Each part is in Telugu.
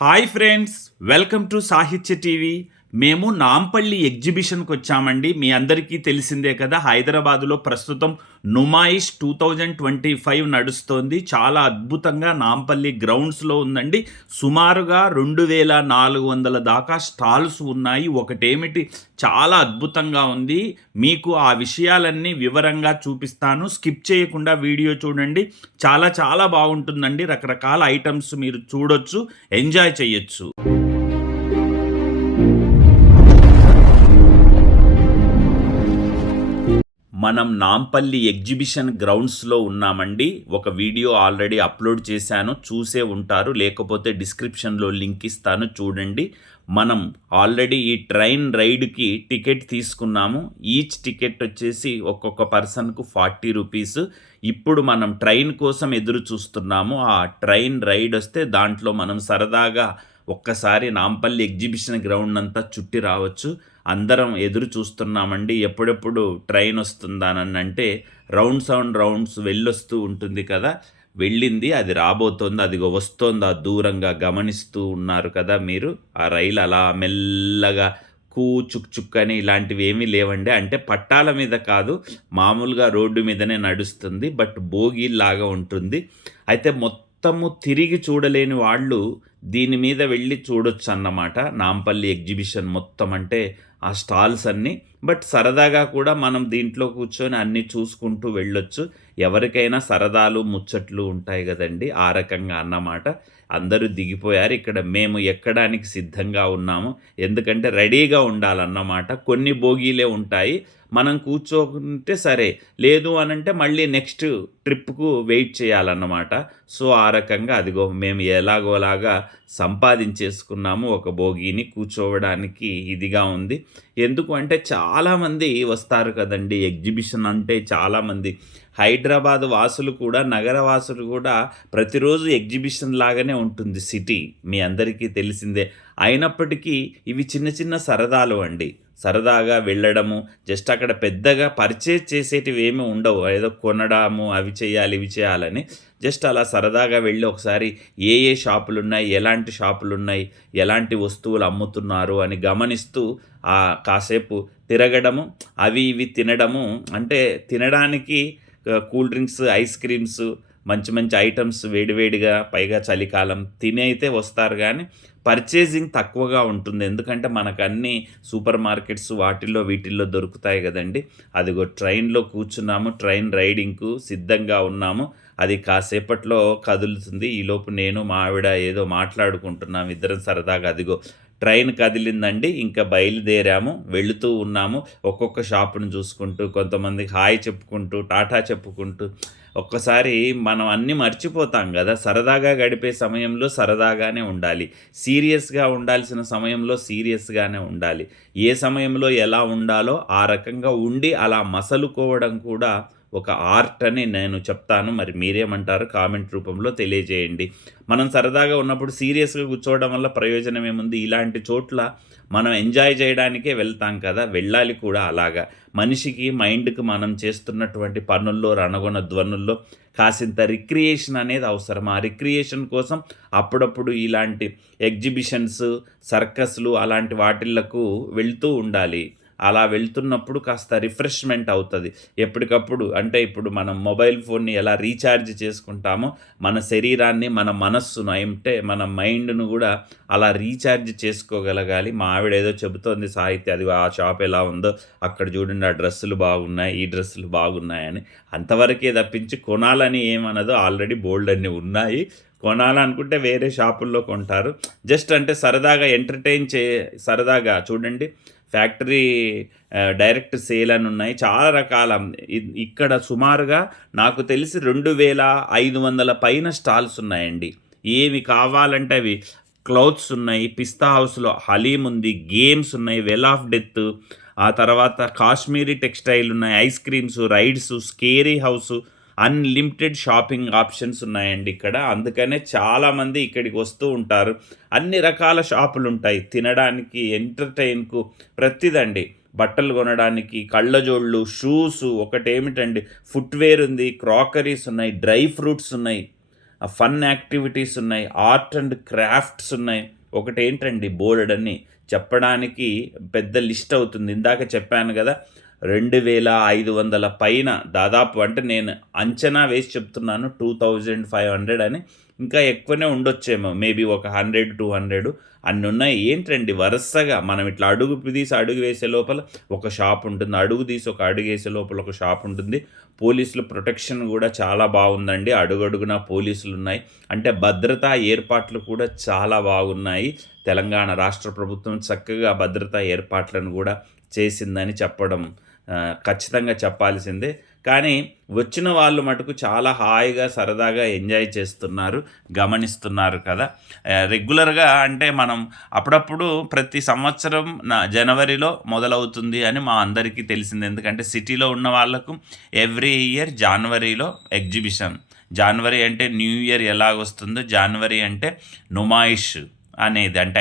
హాయ్ ఫ్రెండ్స్, వెల్కమ్ టు సాహిత్య టీవీ. మేము నాంపల్లి ఎగ్జిబిషన్కి వచ్చామండి. మీ అందరికీ తెలిసిందే కదా, హైదరాబాదులో ప్రస్తుతం నుమాయిష్ 2025 నడుస్తోంది. చాలా అద్భుతంగా నాంపల్లి గ్రౌండ్స్లో ఉందండి. సుమారుగా 2400 దాకా స్టాల్స్ ఉన్నాయి. ఒకటేమిటి, చాలా అద్భుతంగా ఉంది. మీకు ఆ విషయాలన్నీ వివరంగా చూపిస్తాను. స్కిప్ చేయకుండా వీడియో చూడండి. చాలా చాలా బాగుంటుందండి. రకరకాల ఐటమ్స్ మీరు చూడొచ్చు, ఎంజాయ్ చేయొచ్చు. మనం నాంపల్లి ఎగ్జిబిషన్ గ్రౌండ్స్లో ఉన్నామండి. ఒక వీడియో ఆల్రెడీ అప్లోడ్ చేశాను, చూసే ఉంటారు. లేకపోతే డిస్క్రిప్షన్లో లింక్ ఇస్తాను, చూడండి. మనం ఆల్రెడీ ఈ ట్రైన్ రైడ్కి టికెట్ తీసుకున్నాము. ఈచ్ టికెట్ వచ్చేసి ఒక్కొక్క పర్సన్కు 40 రూపీస్. ఇప్పుడు మనం ట్రైన్ కోసం ఎదురు చూస్తున్నాము. ఆ ట్రైన్ రైడ్ వస్తే దాంట్లో మనం సరదాగా ఒక్కసారి నాంపల్లి ఎగ్జిబిషన్ గ్రౌండ్ అంతా చుట్టి రావచ్చు. అందరం ఎదురు చూస్తున్నామండి, ఎప్పుడెప్పుడు ట్రైన్ వస్తుందానని. అంటే రౌండ్స్ వెళ్ళొస్తూ ఉంటుంది కదా, వెళ్ళింది, అది రాబోతోంది, అదిగో వస్తోంది. ఆ దూరంగా గమనిస్తూ ఉన్నారు కదా మీరు. ఆ రైలు అలా మెల్లగా చుక్ చుక్ అని ఇలాంటివి ఏమీ లేవండి. అంటే పట్టాల మీద కాదు, మామూలుగా రోడ్డు మీదనే నడుస్తుంది. బట్ బోగీలాగా ఉంటుంది. అయితే మొత్తము తిరిగి చూడలేని వాళ్ళు దీని మీద వెళ్ళి చూడొచ్చు అన్నమాట. నాంపల్లి ఎగ్జిబిషన్ మొత్తం అంటే ఆ స్టాల్స్ అన్నీ. బట్ సరదాగా కూడా మనం దీంట్లో కూర్చొని అన్నీ చూసుకుంటూ వెళ్ళొచ్చు. ఎవరికైనా సరదాలు ముచ్చట్లు ఉంటాయి కదండి, ఆ రకంగా అన్నమాట. అందరూ దిగిపోయారు. ఇక్కడ మేము ఎక్కడానికి సిద్ధంగా ఉన్నాము. ఎందుకంటే రెడీగా ఉండాలన్నమాట. కొన్ని బోగీలే ఉంటాయి, మనం కూర్చోకుంటే సరే, లేదు అనంటే మళ్ళీ నెక్స్ట్ ట్రిప్కు వెయిట్ చేయాలన్నమాట. సో ఆ రకంగా అదిగో మేము ఎలాగోలాగా సంపాదించేసుకున్నాము ఒక బోగీని, కూర్చోవడానికి ఇదిగా ఉంది. ఎందుకు అంటే చాలామంది వస్తారు కదండి ఎగ్జిబిషన్ అంటే. చాలామంది హైదరాబాద్ వాసులు కూడా, నగర వాసులు కూడా ప్రతిరోజు ఎగ్జిబిషన్ లాగానే ఉంటుంది సిటీ, మీ అందరికీ తెలిసిందే. అయినప్పటికీ ఇవి చిన్న చిన్న సరదాలు అండి. సరదాగా వెళ్ళడము, జస్ట్ అక్కడ పెద్దగా పర్చేజ్ చేసేటివి ఏమి ఉండవు. ఏదో కొనడము, అవి చేయాలి ఇవి చేయాలని. జస్ట్ అలా సరదాగా వెళ్ళి ఒకసారి ఏ ఏ షాపులు ఉన్నాయి, ఎలాంటి షాపులు ఉన్నాయి, ఎలాంటి వస్తువులు అమ్ముతున్నారు అని గమనిస్తూ కాసేపు తిరగడము, అవి ఇవి తినడము. అంటే తినడానికి కూల్ డ్రింక్స్, ఐస్ క్రీమ్స్, మంచి మంచి ఐటమ్స్ వేడివేడిగా, పైగా చలికాలం, తిని అయితే వస్తారు. కానీ పర్చేజింగ్ తక్కువగా ఉంటుంది. ఎందుకంటే మనకు అన్నీ సూపర్ మార్కెట్స్ వాటిల్లో వీటిల్లో దొరుకుతాయి కదండి. అదిగో ట్రైన్లో కూర్చున్నాము, ట్రైన్ రైడింగ్కు సిద్ధంగా ఉన్నాము. అది కాసేపట్లో కదులుతుంది. ఈలోపు నేను మా ఆవిడ ఏదో మాట్లాడుకుంటున్నాము ఇద్దరం సరదాగా. అదిగో ట్రైన్ కదిలిందండి, ఇంకా బయలుదేరాము, వెళుతూ ఉన్నాము. ఒక్కొక్క షాపును చూసుకుంటూ, కొంతమందికి హాయ్ చెప్పుకుంటూ, టాటా చెప్పుకుంటూ. ఒక్కసారి మనం అన్నీ మర్చిపోతాం కదా. సరదాగా గడిపే సమయంలో సరదాగానే ఉండాలి, సీరియస్గా ఉండాల్సిన సమయంలో సీరియస్గానే ఉండాలి. ఏ సమయంలో ఎలా ఉండాలో ఆ రకంగా ఉండి అలా మసలుకోవడం కూడా ఒక ఆర్ట్ అని నేను చెప్తాను. మరి మీరేమంటారు కామెంట్ రూపంలో తెలియజేయండి. మనం సరదాగా ఉన్నప్పుడు సీరియస్గా కూర్చోవడం వల్ల ప్రయోజనం ఏముంది? ఇలాంటి చోట్ల మనం ఎంజాయ్ చేయడానికే వెళ్తాం కదా, వెళ్ళాలి కూడా అలాగా. మనిషికి మైండ్కి మనం చేస్తున్నటువంటి పనుల్లో, రణగొణ ధ్వనుల్లో కాసింత రిక్రియేషన్ అనేది అవసరం. ఆ రిక్రియేషన్ కోసం అప్పుడప్పుడు ఇలాంటి ఎగ్జిబిషన్స్, సర్కస్లు అలాంటి వాటిళ్లకు వెళ్తూ ఉండాలి. అలా వెళ్తున్నప్పుడు కాస్త రిఫ్రెష్మెంట్ అవుతుంది ఎప్పటికప్పుడు. అంటే ఇప్పుడు మనం మొబైల్ ఫోన్ని ఎలా రీఛార్జ్ చేసుకుంటామో, మన శరీరాన్ని, మన మనస్సును, అంటే మన మైండ్ను కూడా అలా రీఛార్జ్ చేసుకోగలగాలి. మా ఆవిడ ఏదో చెబుతోంది సాహిత్య, అది ఆ షాప్ ఎలా ఉందో అక్కడ చూడండి, ఆ డ్రెస్సులు బాగున్నాయి, ఈ డ్రెస్సులు బాగున్నాయని. అంతవరకే తప్పించి కొనాలని ఏమనదో. ఆల్రెడీ బోల్డ్ అన్నీ ఉన్నాయి, కొనాలనుకుంటే వేరే షాపుల్లో కొంటారు. జస్ట్ అంటే సరదాగా సరదాగా చూడండి. ఫ్యాక్టరీ డైరెక్ట్ సేల్ అని ఉన్నాయి, చాలా రకాల. ఇక్కడ సుమారుగా నాకు తెలిసి 2500 పైన స్టాల్స్ ఉన్నాయండి. ఏవి కావాలంటే అవి. క్లాత్స్ ఉన్నాయి, పిస్తా హౌస్లో హలీం ఉంది, గేమ్స్ ఉన్నాయి, వెల్ ఆఫ్ డెత్, ఆ తర్వాత కాశ్మీరీ టెక్స్టైల్ ఉన్నాయి, ice creams, rides, scary house, unlimited shopping options ఉన్నాయండి ఇక్కడ. అందుకనే చాలామంది ఇక్కడికి వస్తూ ఉంటారు. అన్ని రకాల షాపులు ఉంటాయి, తినడానికి, ఎంటర్టైన్కు, ప్రతిదండి. బట్టలు కొనడానికి, కళ్ళజోళ్ళు, షూస్, ఒకటేమిటండి ఫుట్వేర్ ఉంది, క్రాకరీస్ ఉన్నాయి, డ్రై ఫ్రూట్స్ ఉన్నాయి. ఫన్ యాక్టివిటీస్ ఉన్నాయి, ఆర్ట్ అండ్ క్రాఫ్ట్స్ ఉన్నాయి. ఒకటేంటండి బోలెడన్ని చెప్పడానికి పెద్ద లిస్ట్ అవుతుంది. ఇందాక చెప్పాను కదా, 2500 పైన దాదాపు, అంటే నేను అంచనా వేసి చెప్తున్నాను 2500 అని. ఇంకా ఎక్కువనే ఉండొచ్చేమో, మేబీ ఒక 100, 200 అన్ని ఉన్నాయి. ఏంటండి వరుసగా మనం ఇట్లా అడుగు తీసి అడుగు వేసే లోపల ఒక షాప్ ఉంటుంది, అడుగు తీసి ఒక అడుగు వేసే లోపల ఒక షాప్ ఉంటుంది. పోలీసుల ప్రొటెక్షన్ కూడా చాలా బాగుందండి, అడుగడుగునా పోలీసులు ఉన్నాయి. అంటే భద్రతా ఏర్పాట్లు కూడా చాలా బాగున్నాయి. తెలంగాణ రాష్ట్ర ప్రభుత్వం చక్కగా భద్రతా ఏర్పాట్లను కూడా చేసిందని చెప్పడం ఖచ్చితంగా చెప్పాల్సిందే. కానీ వచ్చిన వాళ్ళు మటుకు చాలా హాయిగా సరదాగా ఎంజాయ్ చేస్తున్నారు, గమనిస్తున్నారు కదా. రెగ్యులర్గా అంటే మనం అప్పుడప్పుడు ప్రతి సంవత్సరం జనవరిలో మొదలవుతుంది అని మా అందరికీ తెలిసింది. ఎందుకంటే సిటీలో ఉన్న వాళ్ళకు ఎవ్రీ ఇయర్ జనవరిలో ఎగ్జిబిషన్. జనవరి అంటే న్యూ ఇయర్ ఎలాగొస్తుందో, జనవరి అంటే నుమాయిష్ అనేది, అంటే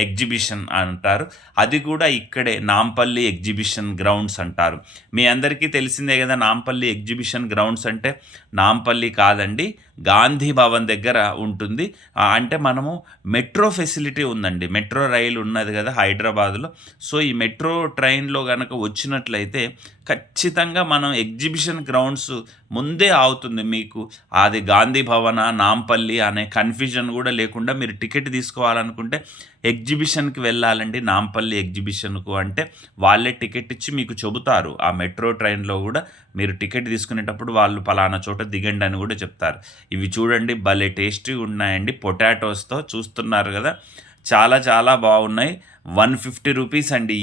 ఎగ్జిబిషన్ అంటారు. అది కూడా ఇక్కడే నాంపల్లి ఎగ్జిబిషన్ గ్రౌండ్స్ అంటారు. మీ అందరికీ తెలిసిందే కదా, నాంపల్లి ఎగ్జిబిషన్ గ్రౌండ్స్ అంటే నాంపల్లి కాదండి, గాంధీ భవన్ దగ్గర ఉంటుంది. అంటే మనము మెట్రో ఫెసిలిటీ ఉందండి, మెట్రో రైలు ఉన్నది కదా హైదరాబాద్లో. సో ఈ మెట్రో ట్రైన్లో కనుక వచ్చినట్లయితే ఖచ్చితంగా మనం ఎగ్జిబిషన్ గ్రౌండ్స్ ముందే అవుతుంది మీకు. అది గాంధీ భవన, నాంపల్లి అనే కన్ఫ్యూజన్ కూడా లేకుండా మీరు టికెట్ తీసుకోవాలనుకుంటే ఎగ్జిబిషన్కి వెళ్ళాలండి, నాంపల్లి ఎగ్జిబిషన్కు. అంటే వాళ్ళే టికెట్ ఇచ్చి మీకు చెబుతారు. ఆ మెట్రో ట్రైన్లో కూడా మీరు టికెట్ తీసుకునేటప్పుడు వాళ్ళు పలానా చోట దిగండి అని కూడా చెప్తారు. ఇవి చూడండి భలే టేస్టీగా ఉన్నాయండి, పొటాటోస్తో చూస్తున్నారు కదా, చాలా చాలా బాగున్నాయి. 150 రూపీస్ అండి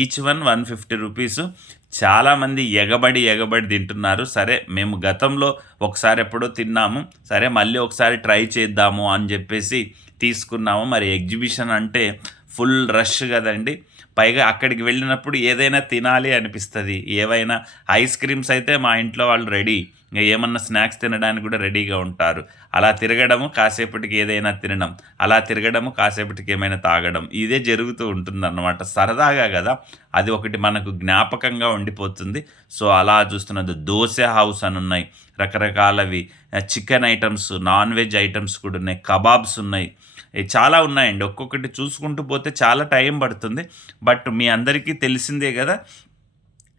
ఈచ్ వన్ 150 రూపీసు. చాలామంది ఎగబడి తింటున్నారు. సరే, మేము గతంలో ఒకసారి ఎప్పుడో తిన్నాము, సరే మళ్ళీ ఒకసారి ట్రై చేద్దాము అని చెప్పేసి తీసుకున్నాము. మరి ఎగ్జిబిషన్ అంటే ఫుల్ రష్ కదండి, పైగా అక్కడికి వెళ్ళినప్పుడు ఏదైనా తినాలి అనిపిస్తుంది. ఏవైనా ఐస్ క్రీమ్స్ అయితే మా ఇంట్లో వాళ్ళు రెడీ, ఇంకా ఏమన్నా స్నాక్స్ తినడానికి కూడా రెడీగా ఉంటారు. అలా తిరగడము, కాసేపటికి ఏదైనా తినడం, అలా తిరగడము, కాసేపటికి ఏమైనా తాగడం, ఇదే జరుగుతూ ఉంటుందన్నమాట. సరదాగా కదా, అది ఒకటి మనకు జ్ఞాపకంగా ఉండిపోతుంది. సో అలా చూస్తున్నది. దోశ హౌస్ అని ఉన్నాయి, రకరకాలవి chicken items, non veg items కూడా ఉన్నాయి, కబాబ్స్ ఉన్నాయి, చాలా ఉన్నాయండి. ఒక్కొక్కటి చూసుకుంటూ పోతే చాలా టైం పడుతుంది. బట్ మీ అందరికీ తెలిసిందే కదా,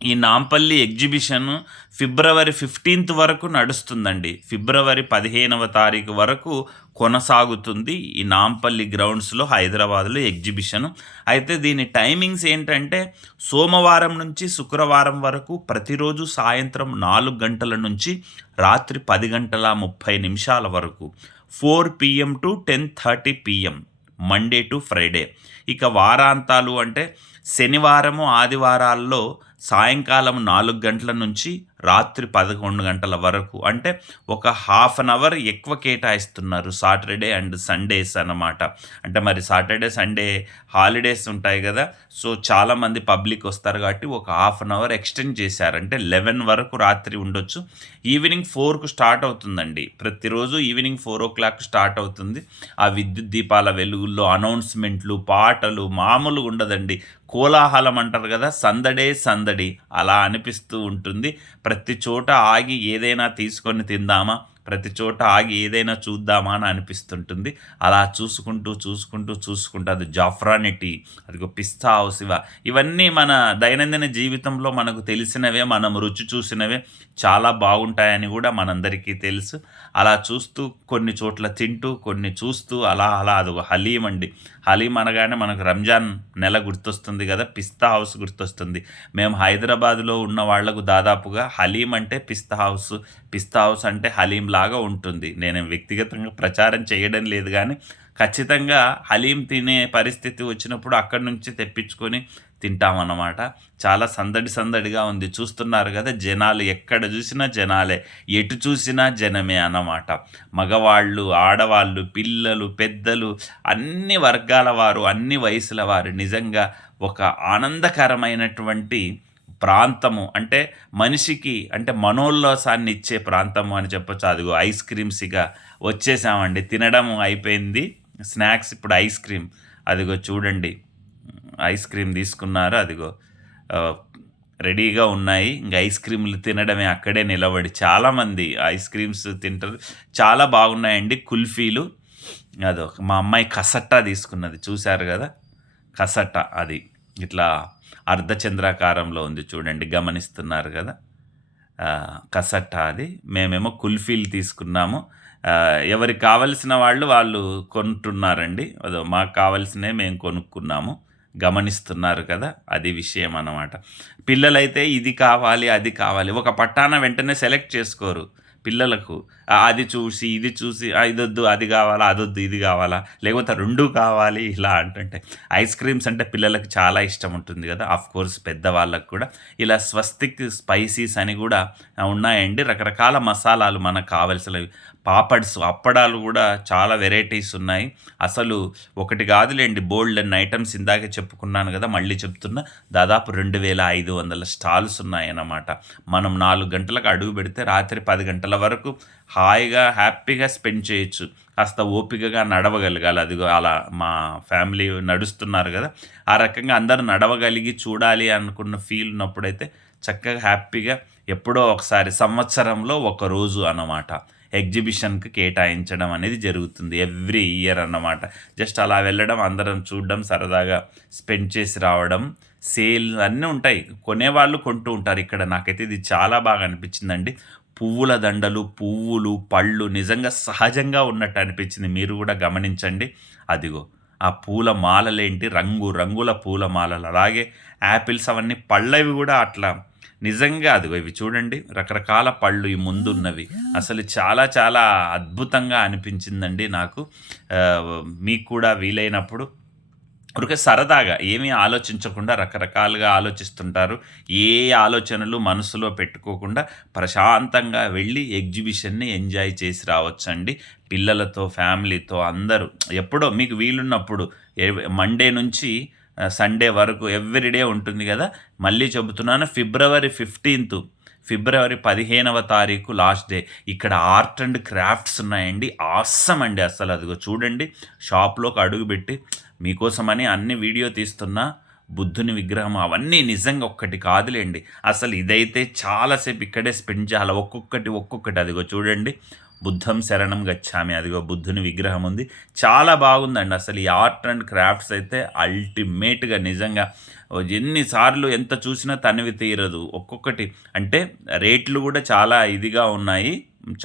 ఈ నాంపల్లి ఎగ్జిబిషన్ ఫిబ్రవరి 15th వరకు నడుస్తుందండి. ఫిబ్రవరి 15వ తారీఖు వరకు కొనసాగుతుంది ఈ నాంపల్లి గ్రౌండ్స్లో, హైదరాబాద్లో ఎగ్జిబిషన్. అయితే దీని టైమింగ్స్ ఏంటంటే సోమవారం నుంచి శుక్రవారం వరకు ప్రతిరోజు సాయంత్రం 4 గంటల నుంచి రాత్రి 10:30 వరకు, 4 PM to 10:30 PM, Monday to Friday. ఇక వారాంతాలు అంటే శనివారము, ఆదివారాల్లో సాయంకాలం 4 గంటల నుంచి రాత్రి 11 గంటల వరకు, అంటే ఒక హాఫ్ అన్ అవర్ ఎక్కువ కేటాయిస్తున్నారు సాటర్డే అండ్ సండేస్ అన్నమాట. అంటే మరి సాటర్డే సండే హాలిడేస్ ఉంటాయి కదా, సో చాలామంది పబ్లిక్ వస్తారు కాబట్టి ఒక హాఫ్ అన్ అవర్ ఎక్స్టెండ్ చేశారు. అంటే 11 వరకు రాత్రి ఉండొచ్చు. ఈవినింగ్ 4కు స్టార్ట్ అవుతుందండి, ప్రతిరోజు ఈవినింగ్ 4 o'clock స్టార్ట్ అవుతుంది. ఆ విద్యుత్ దీపాల వెలుగుల్లో అనౌన్స్మెంట్లు, పాటలు మామూలుగా ఉండదండి. కోలాహలం అంటారు కదా, సందడి అలా అనిపిస్తూ ఉంటుంది. ప్రతి చోట ఆగి ఏదైనా తీసుకొని తిందామా, ప్రతి చోట ఆగి ఏదైనా చూద్దామా అని అనిపిస్తుంటుంది. అలా చూసుకుంటూ అది జాఫ్రాని టీ, అదిగో పిస్తా హౌస్, ఇవన్నీ మన దైనందిన జీవితంలో మనకు తెలిసినవే, మనం రుచి చూసినవే, చాలా బాగుంటాయని కూడా మనందరికీ తెలుసు. అలా చూస్తూ కొన్ని చోట్ల తింటూ, కొన్ని చూస్తూ అలా అదొక హలీం అండి. హలీం అనగానే మనకు రంజాన్ నెల గుర్తొస్తుంది కదా, పిస్తా హౌస్ గుర్తొస్తుంది. మేము హైదరాబాద్లో ఉన్న వాళ్లకు దాదాపుగా హలీం అంటే పిస్తా హౌస్ అంటే హలీం లాగా ఉంటుంది. నేను వ్యక్తిగతంగా ప్రచారం చేయడం లేదు, కానీ ఖచ్చితంగా హలీం తినే పరిస్థితి వచ్చినప్పుడు అక్కడి నుంచి తెప్పించుకొని తింటామన్నమాట. చాలా సందడిగా ఉంది. చూస్తున్నారు కదా, జనాలు ఎక్కడ చూసినా జనాలే, ఎటు చూసినా జనమే అన్నమాట. మగవాళ్ళు, ఆడవాళ్ళు, పిల్లలు, పెద్దలు, అన్ని వర్గాల వారు, అన్ని వయసుల వారు. నిజంగా ఒక ఆనందకరమైనటువంటి ప్రాంతము, అంటే మనిషికి అంటే మనోల్లాసాన్ని ఇచ్చే ప్రాంతము అని చెప్పొచ్చు. అదిగో ఐస్ క్రీమ్స్ ఇక వచ్చేసామండి, తినడం అయిపోయింది. స్నాక్స్ ఇప్పుడు ఐస్ క్రీమ్, అదిగో చూడండి ఐస్ క్రీమ్ తీసుకున్నారు. అదిగో రెడీగా ఉన్నాయి. ఇంక ఐస్ క్రీములు తినడమే అక్కడే నిలబడి. చాలామంది ఐస్ క్రీమ్స్ తింటారు. చాలా బాగున్నాయండి కుల్ఫీలు. మా అమ్మాయి కసట్టా తీసుకున్నది చూశారు కదా, కసట్టా అది ఇట్లా అర్ధచంద్రాకారంలో ఉంది చూడండి, గమనిస్తున్నారు కదా. కసట్టా అది. మేమేమో కుల్ఫీలు తీసుకున్నాము. ఎవరికి కావలసిన వాళ్ళు కొంటున్నారండి. మాకు కావాల్సినవి మేము కొనుక్కున్నాము. గమనిస్తున్నారు కదా, అది విషయం అన్నమాట. పిల్లలైతే ఇది కావాలి అది కావాలి, ఒక పట్టాన వెంటనే సెలెక్ట్ చేసుకోరు. పిల్లలకు అది చూసి ఇది చూసి ఇదొద్దు అది కావాలా, అదొద్దు ఇది కావాలా, లేకపోతే రెండు కావాలి ఇలా అంటుంటే. ఐస్ క్రీమ్స్ అంటే పిల్లలకు చాలా ఇష్టం ఉంటుంది కదా, ఆఫ్ కోర్స్ పెద్దవాళ్ళకు కూడా. ఇలా స్వస్తిక్ స్పైసీస్ అని కూడా ఉన్నాయండి, రకరకాల మసాలాలు మనకు కావలసినవి. పాపడ్స్, అప్పడాలు కూడా చాలా వెరైటీస్ ఉన్నాయి. అసలు ఒకటి కాదులేండి, బోల్డ్ అన్ని ఐటమ్స్. ఇందాకే చెప్పుకున్నాను కదా, మళ్ళీ చెప్తున్నా, దాదాపు 2500 స్టాల్స్ ఉన్నాయన్నమాట. మనం 4 గంటలకు అడుగు పెడితే రాత్రి 10 గంటల వరకు హాయిగా హ్యాపీగా స్పెండ్ చేయొచ్చు. కాస్త ఓపికగా నడవగలగాలి. అదిగో అలా మా ఫ్యామిలీ నడుస్తున్నారు కదా, ఆ రకంగా అందరూ నడవగలిగి చూడాలి అనుకున్న ఫీల్ ఉన్నప్పుడైతే చక్కగా హ్యాపీగా ఎప్పుడో ఒకసారి సంవత్సరంలో ఒక రోజు అన్నమాట ఎగ్జిబిషన్కి కేటాయించడం అనేది జరుగుతుంది ఎవ్రీ ఇయర్ అన్నమాట. జస్ట్ అలా వెళ్ళడం, అందరం చూడడం, సరదాగా స్పెండ్ చేసి రావడం. సేల్ అన్నీ ఉంటాయి, కొనేవాళ్ళు కొంటూ ఉంటారు ఇక్కడ. నాకైతే ఇది చాలా బాగా అనిపించిందండి. పువ్వుల దండలు, పువ్వులు, పళ్ళు నిజంగా సహజంగా ఉన్నట్టు అనిపించింది. మీరు కూడా గమనించండి. అదిగో ఆ పూల మాలలేంటి, రంగు రంగుల పూల మాలలు, అలాగే యాపిల్స్, అవన్నీ పళ్ళవి కూడా అట్లా నిజంగా. అదిగో ఇవి చూడండి, రకరకాల పళ్ళు ఈ ముందున్నవి. అసలు చాలా చాలా అద్భుతంగా అనిపించిందండి నాకు. మీకు కూడా వీలైనప్పుడు ఊరికే సరదాగా ఏమీ ఆలోచించకుండా రకరకాలుగా ఆలోచిస్తుంటారు. ఏ ఆలోచనలు మనసులో పెట్టుకోకుండా ప్రశాంతంగా వెళ్ళి ఎగ్జిబిషన్ని ఎంజాయ్ చేసి రావచ్చండి. పిల్లలతో, ఫ్యామిలీతో అందరూ ఎప్పుడో మీకు వీలున్నప్పుడు మండే నుంచి సండే వరకు ఎవ్రీడే ఉంటుంది కదా. మళ్ళీ చెబుతున్నాను, ఫిబ్రవరి 15th, ఫిబ్రవరి 15వ తారీఖు లాస్ట్ డే. ఇక్కడ ఆర్ట్ అండ్ క్రాఫ్ట్స్ ఉన్నాయండి, ఆసమ్ అండి అసలు. అదిగో చూడండి, షాప్లోకి అడుగుపెట్టి మీకోసమని అన్ని వీడియో తీస్తున్నా. బుద్ధుని విగ్రహం అవన్నీ నిజంగా ఒక్కటి కాదులేండి. అసలు ఇదైతే చాలాసేపు ఇక్కడే స్పెండ్ చేయాలి, ఒక్కొక్కటి. అదిగో చూడండి, బుద్ధం శరణం గచ్చామి. అదిగో బుద్ధుని విగ్రహం ఉంది, చాలా బాగుందండి. అసలు ఈ ఆర్ట్ అండ్ క్రాఫ్ట్స్ అయితే అల్టిమేట్గా నిజంగా ఎన్నిసార్లు ఎంత చూసినా తనివి తీరదు. ఒక్కొక్కటి అంటే రేట్లు కూడా చాలా ఇదిగా ఉన్నాయి,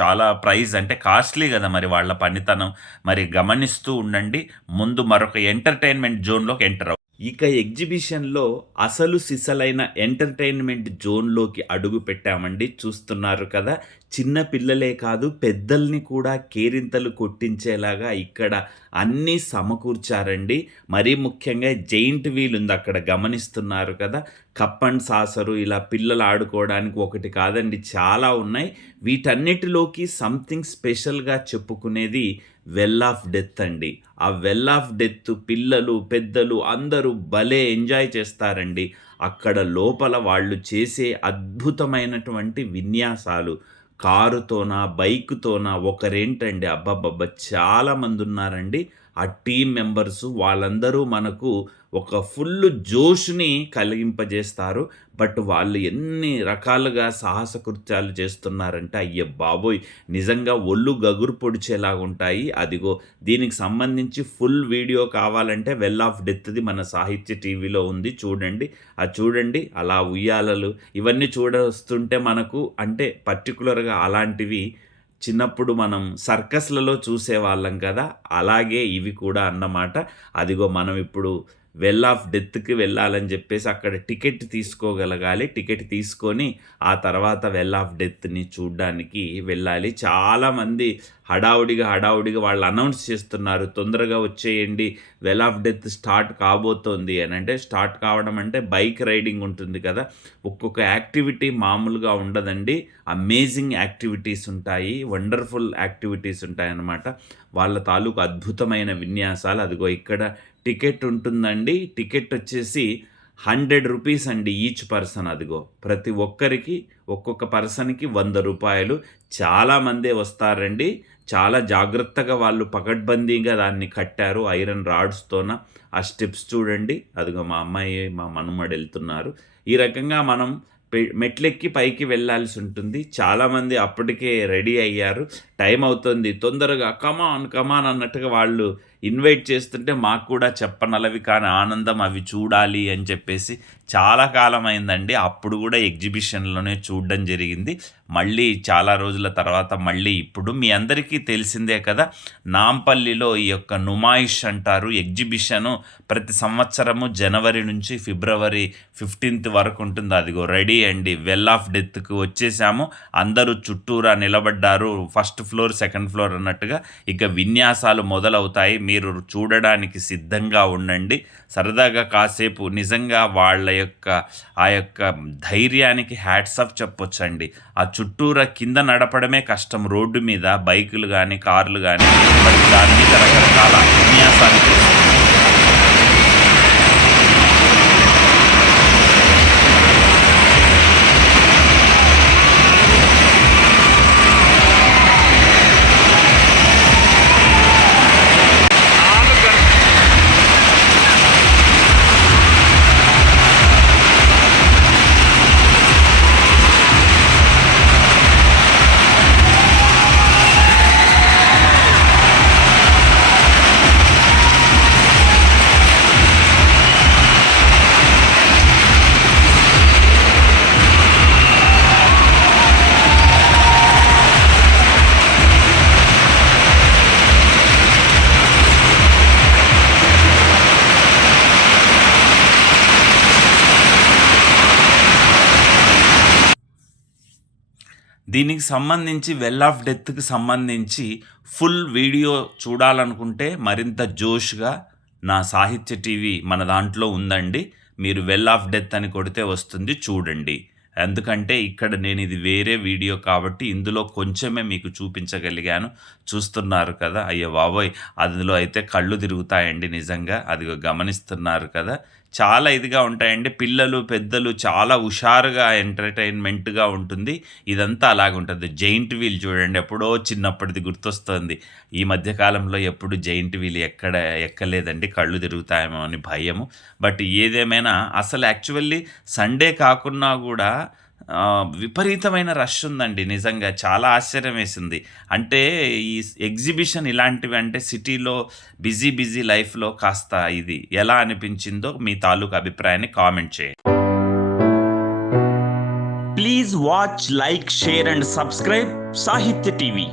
చాలా ప్రైస్ అంటే కాస్ట్లీ కదా మరి వాళ్ళ పనితనం. మరి గమనిస్తూ ఉండండి. ముందు మరొక ఎంటర్టైన్మెంట్ జోన్లోకి ఎంటర్. ఇక ఎగ్జిబిషన్లో అసలు సిసలైన ఎంటర్టైన్మెంట్ జోన్లోకి అడుగు పెట్టామండి. చూస్తున్నారు కదా, చిన్న పిల్లలే కాదు పెద్దల్ని కూడా కేరింతలు కొట్టించేలాగా ఇక్కడ అన్నీ సమకూర్చారండి. మరీ ముఖ్యంగా జెయింట్ వీల్ ఉంది అక్కడ, గమనిస్తున్నారు కదా. కప్ అండ్ సాసరు, ఇలా పిల్లలు ఆడుకోవడానికి ఒకటి కాదండి, చాలా ఉన్నాయి. వీటన్నిటిలోకి సంథింగ్ స్పెషల్గా చెప్పుకునేది వెల్ ఆఫ్ డెత్ అండి. ఆ వెల్ ఆఫ్ డెత్ పిల్లలు పెద్దలు అందరూ భలే ఎంజాయ్ చేస్తారండి. అక్కడ లోపల వాళ్ళు చేసే అద్భుతమైనటువంటి విన్యాసాలు, కారుతోనా బైక్తోనా ఒకరేంటండి, అబ్బబ్బబ్బా చాలామంది ఉన్నారండి. ఆ టీం మెంబర్స్ వాళ్ళందరూ మనకు ఒక ఫుల్ జోష్ని కలిగింపజేస్తారు. బట్ వాళ్ళు ఎన్ని రకాలుగా సాహస కృత్యాలు చేస్తున్నారంటే అయ్య బాబోయ్, నిజంగా ఒళ్ళు గగురు పొడిచేలాగా ఉంటాయి. అదిగో దీనికి సంబంధించి ఫుల్ వీడియో కావాలంటే వెల్ ఆఫ్ డెత్ది మన సాహిత్య టీవీలో ఉంది, చూడండి. అది చూడండి, అలా ఉయ్యాలలు ఇవన్నీ చూడొస్తుంటే మనకు అంటే పర్టికులర్గా అలాంటివి చిన్నప్పుడు మనం సర్కస్లలో చూసేవాళ్ళం కదా, అలాగే ఇవి కూడా అన్నమాట. అదిగో మనం ఇప్పుడు వెల్ ఆఫ్ డెత్కి వెళ్ళాలని చెప్పేసి అక్కడ టికెట్ తీసుకోగలగాలి. టికెట్ తీసుకొని ఆ తర్వాత వెల్ ఆఫ్ డెత్ని చూడ్డానికి వెళ్ళాలి. చాలామంది హడావుడిగా వాళ్ళు అనౌన్స్ చేస్తున్నారు, తొందరగా వచ్చేయండి, వెల్ ఆఫ్ డెత్ స్టార్ట్ కాబోతోంది అని. అంటే స్టార్ట్ కావడం అంటే బైక్ రైడింగ్ ఉంటుంది కదా, ఒక్కొక్క యాక్టివిటీ మామూలుగా ఉండదండి. అమేజింగ్ యాక్టివిటీస్ ఉంటాయి, వండర్ఫుల్ యాక్టివిటీస్ ఉంటాయన్నమాట. వాళ్ళ తాలూకు అద్భుతమైన విన్యాసాలు. అదిగో ఇక్కడ టికెట్ ఉంటుందండి. టికెట్ వచ్చేసి 100 రూపీస్ అండి ఈచ్ పర్సన్. అదిగో ప్రతి ఒక్కరికి ఒక్కొక్క పర్సన్కి 100 రూపాయలు. చాలామందే వస్తారండి. చాలా జాగ్రత్తగా వాళ్ళు పకడ్బందీగా దాన్ని కట్టారు ఐరన్ రాడ్స్తోన. ఆ స్టెప్స్ చూడండి. అదిగో మా అమ్మాయి, మా మనుమడు వెళ్తున్నారు. ఈ రకంగా మనం మెట్లెక్కి పైకి వెళ్ళాల్సి ఉంటుంది. చాలామంది అప్పటికే రెడీ అయ్యారు. టైం అవుతుంది, తొందరగా కమాన్ కమాన్ అన్నట్టుగా వాళ్ళు ఇన్వైట్ చేస్తుంటే మాకు కూడా చెప్పనలవి కాని ఆనందం అవి చూడాలి అని చెప్పేసి. చాలా కాలం అయిందండి. అప్పుడు కూడా ఎగ్జిబిషన్లోనే చూడడం జరిగింది. మళ్ళీ చాలా రోజుల తర్వాత మళ్ళీ ఇప్పుడు మీ అందరికీ తెలిసిందే కదా, నాంపల్లిలో ఈ యొక్క నుమాయిష్ అంటారు ఎగ్జిబిషను ప్రతి సంవత్సరము జనవరి నుంచి ఫిబ్రవరి 15th వరకు ఉంటుంది. అదిగో రెడీ అండి, వెల్ ఆఫ్ డెత్కి వచ్చేసాము. అందరూ చుట్టూరా నిలబడ్డారు, ఫస్ట్ ఫ్లోర్ సెకండ్ ఫ్లోర్ అన్నట్టుగా. ఇక విన్యాసాలు మొదలవుతాయి. మీరు చూడడానికి సిద్ధంగా ఉండండి. సరదాగా కాసేపు నిజంగా వాళ్ళ యొక్క ఆ యొక్క ధైర్యానికి హ్యాట్స్ ఆఫ్ చెప్పొచ్చండి. ఆ చుట్టూరా కింద నడపడమే కష్టం, రోడ్డు మీద బైకులు కానీ కార్లు కానీ, బట్ దాని మీద రకరకాల విన్యాసాలు చేస్తారు. దీనికి సంబంధించి వెల్ ఆఫ్ డెత్కి సంబంధించి ఫుల్ వీడియో చూడాలనుకుంటే మరింత జోష్గా నా సాహిత్య టీవీ మన దాంట్లో ఉందండి. మీరు వెల్ ఆఫ్ డెత్ అని కొడితే వస్తుంది, చూడండి. ఎందుకంటే ఇక్కడ నేను ఇది వేరే వీడియో కాబట్టి ఇందులో కొంచెమే మీకు చూపించగలిగాను. చూస్తున్నారు కదా, అయ్యో బాబోయ్, అందులో అయితే కళ్ళు తిరుగుతాయండి నిజంగా. అది గమనిస్తున్నారు కదా, చాలా ఇదిగా ఉంటాయండి. పిల్లలు పెద్దలు చాలా హుషారుగా ఎంటర్టైన్మెంట్గా ఉంటుంది. ఇదంతా అలాగుంటుంది. జైంట్ వీల్ చూడండి, ఎప్పుడో చిన్నప్పటిది గుర్తొస్తుంది. ఈ మధ్యకాలంలో ఎప్పుడు జైంట్ వీల్ ఎక్కలేదండి, కళ్ళు తిరుగుతాయేమో అని భయము. బట్ ఏదేమైనా అసలు యాక్చువల్లీ సండే కాకున్నా కూడా విపరీతమైన రష్ ఉందండి. నిజంగా చాలా ఆశ్చర్యం వేసింది. అంటే ఈ ఎగ్జిబిషన్ ఇలాంటివి అంటే సిటీలో బిజీ లైఫ్లో కాస్త ఇది ఎలా అనిపించిందో మీ తాలూకు అభిప్రాయాన్ని కామెంట్ చేయండి. Please watch, like, share and subscribe సాహిత్య టీవీ.